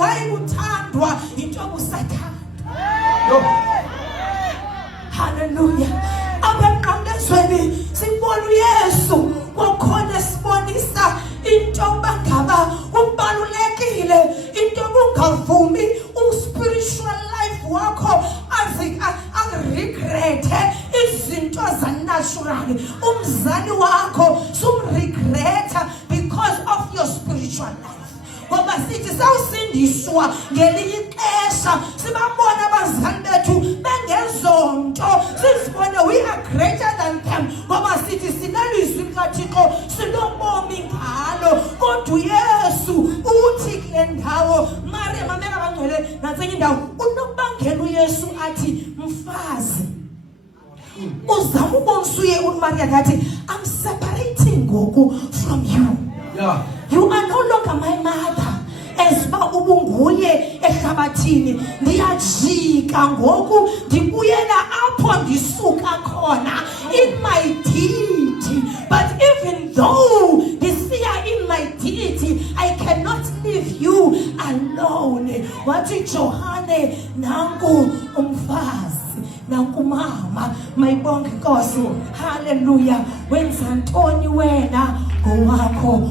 wayekuthandwa into yobusathane. Hallelujah. Abaqandezweni sibona uYesu kokhona sibonisa into bangaba ubalulekile into bungavumi spiritual life wakho aziregrete izinto zanatural. Umzali wakho sumregreta because of your spiritual life. Ngoba sithi sawusindiswa ngelinye ixesha sibabona abazali bethu bengezonto sizibone we are greater than them ngoba sithi sinelizwi likaThixo sinobomi ngalo. Kodwa uYesu uthi kule ndawo Maria mamela abangcwele nansenye indawo unokubangela uYesu athi mfazi uzama ubonsuye uMaria ngathi I'm separating ngoku from you. Yeah. You are no longer my mother. Esba ubunguye ehlabathini ndiyajika ngoku ndibuyela apho ndisuka khona in my deity. But even though ndisiya in my deity, I cannot leave you alone. Wathi Johane nanku umfazi nanku mama mayibonke Nkosi. Hallelujah. Wenza ntoni wena ngowakho